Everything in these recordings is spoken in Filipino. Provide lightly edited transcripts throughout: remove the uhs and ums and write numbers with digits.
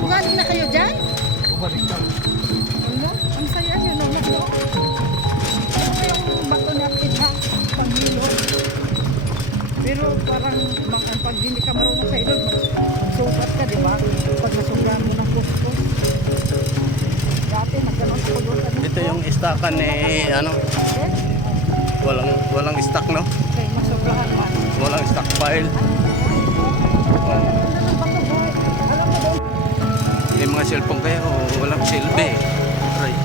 Bumalik na kayo dyan? Bumalik ka. Ano? Ang saya nyo nung nag-o. Ano ba yung bato natin ha? Panghilo. Pero parang pag hindi ka marunong sa ilog, magsugat ka, di ba? Pag nasugan mo ng kuskus. Dati nagganon ako doon. Ito yung istakan ano, walang stock, no? Okay, masugahan man. Walang stockpile. May mga cellphone kayo, walang silbi. Right.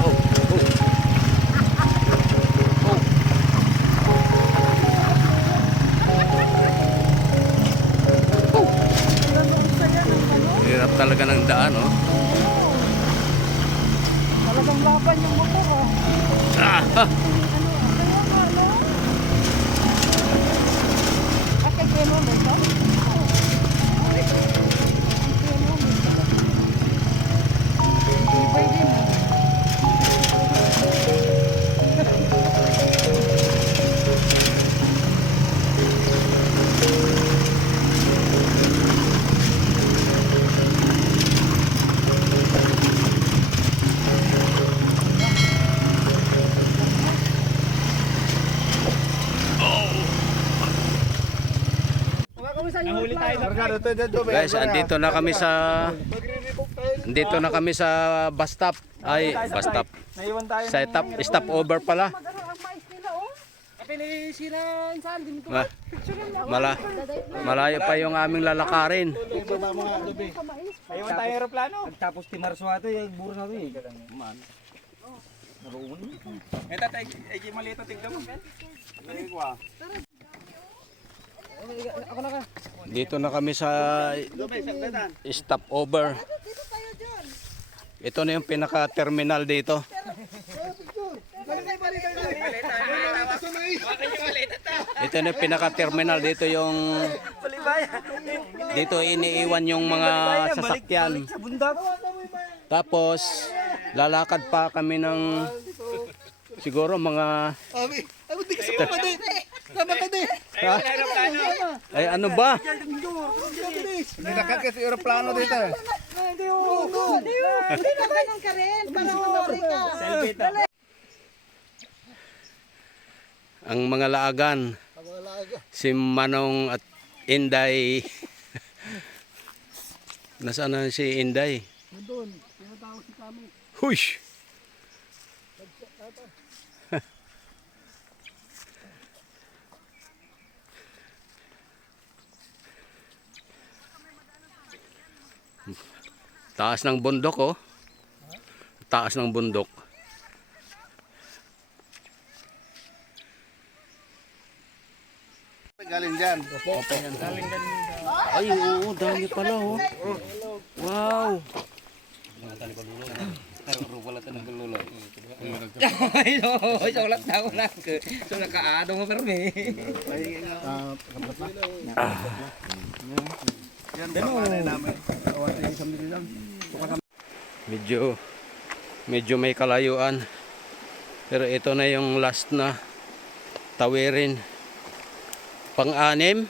Oh, oh. Hirap talaga ng daan, oh. Talagang laban yung motor, oh. Ah! Bakit gano'n ba ito? Pwede mo. Nahuli tayo na. Guys, andito na kami sa bus stop. Ay, bus stop. Naiwan tayo. Stop over pala. Kapili sila saan din ito. Malayo pa yung aming lalakarin. Naiwan tayo aeroplano. Tapos timarsuato yung buro sa ito. Man. Naruun. Ito tayo, ay malito tignan mo. Dito na kami sa stop over. Ito na yung pinaka-terminal dito. Ito na yung pinaka-terminal dito, yung dito iniiwan yung mga sasakyan. Tapos lalakad pa kami ng siguro mga ay ano ba? Nakakit yung aeroplano dito. Hindi na ganun ka rin. Ang mga laagan, si Manong at Inday. Nasaan na si Inday? Doon, tinatawag si kami. Hush! Taas ng bundok, oh. Taas ng bundok. Galing dyan. Ay, oo, dami pala, oh. Wow! Ay, saulat na ako lang. So, nakaado mo pero may. Yan, pangalan namin. Awatin isang mili lang. Medyo may kalayuan. Pero ito na yung last na tawirin. Pang-anim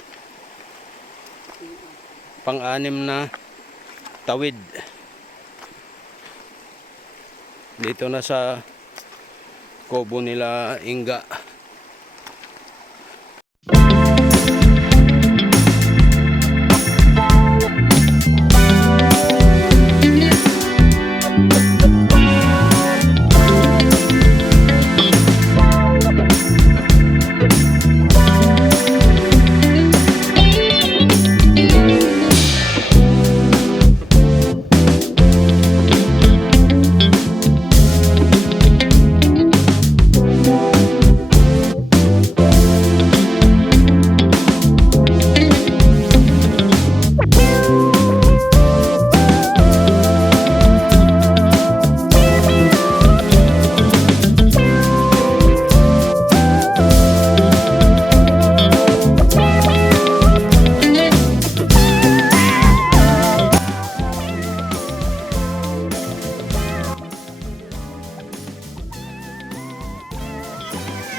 na tawid. Dito na sa kubo nila Inga.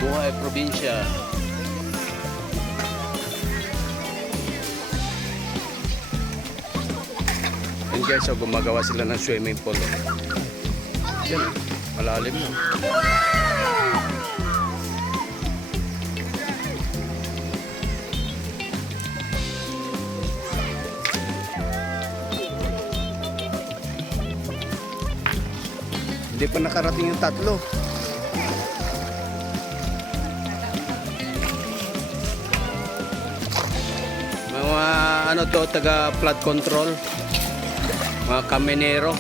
Buhay probinsya. Yan guys, so gumagawa sila ng swimming pool. Yan, malalim na. Hindi pa nakarating yung tatlo. Mga ano to, taga flood control. Mga kaminero.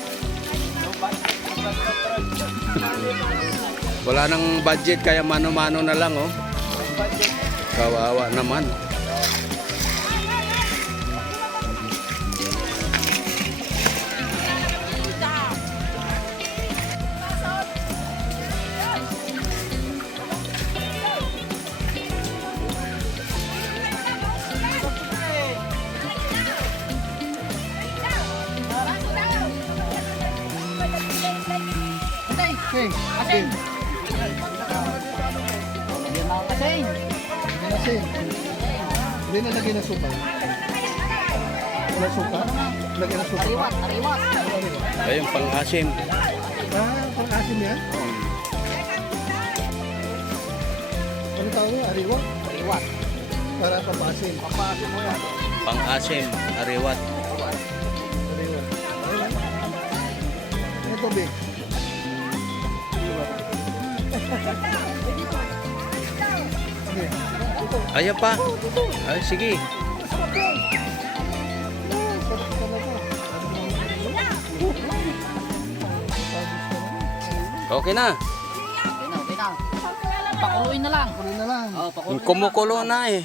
Wala nang budget kaya mano-mano na lang oh. Kawawa naman. Hindi na lagyan ng suka. Wala suka? Lagyan ng suka. Ariwat. Ayun, pang-asim. Pang-asim yan? Ano tawag niya? Ariwat? Ariwat. Para pang-asim. Papaasin mo yan. Pang-asim, ariwat. Ariwat. Ano tubig? Sige. Ayan pa. Ay, sige. Okay na. Okay na. Pakuluin na lang. Kunin na lang. Oh, pakuluin Kumukulo na eh.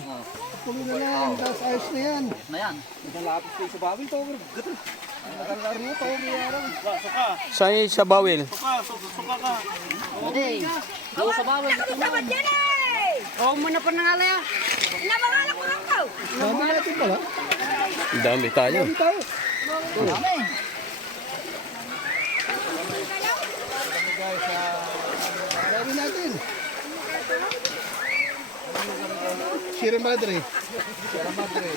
Kunin na lang. Tapos ayos na yan. na yan. Nalapit kayo sa baboy to. Nagalaro to. Suka. Sa'yo sa bawil. Suka ka. Hindi. Doon sa bawal. Oh, muna pa nang alaya. Inabangalak ko lang ko. Dami natin pala. Ang dami tayo. Dami tayo. Dami. Dami natin. Sierra Madre. Sierra Madre.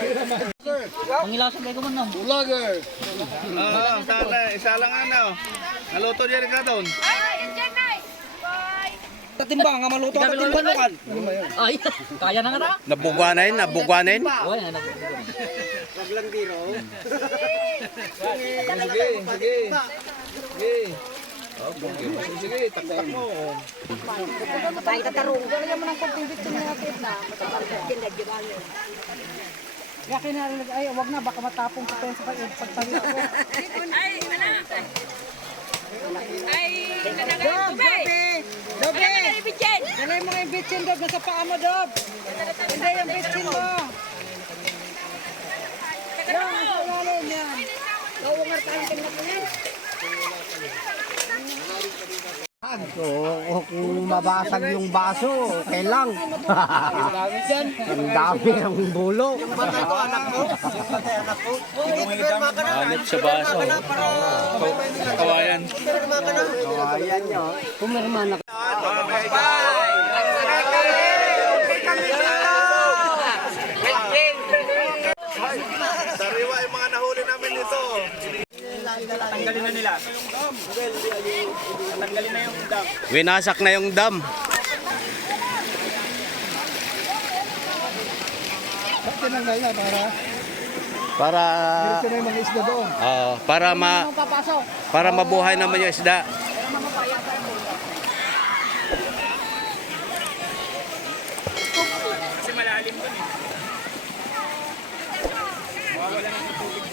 Sierra Madre. Pangilasan kayo man nang. Vlogger. Isa lang ano. Naluto dyan ka doon. Ay, andyan na. Bye. Tatimbang nga maluto ka timbang mo kan. Ay, kaya na nga na. Nabugwanin, nabugwanin. Oy, ano. Sige. Sige, taktak mo. Tayo tatarong. Gano'n mo ng konting dito na natin na. Kaya kinarinig, ay, wag na, baka matapong ko tayo sa pagtali ako. Ay, anak. Ay, nanagalan ko ba eh. Dobe! Ano na ibigyan? Dalay mo yung bitchin, Dob. Nasa paa mo, Dob. Hindi yung bitchin mo. Yan, nasa ilalim yan. So, kung mabasag yung baso, okay lang. Ang dami ng bulo. Hanip sa baso. Kawayan. Ayan nyo. Pumirma na. Sariwa yung mga nahuli namin nito. Tanggalin na nila. Tanggalin na yung dam. Winasak na yung dam. Ba't tinanggal na Para diretso na yung mga isda doon? para mabuhay naman yung isda. Kasi malalim dun eh. Mawawala ng tubig.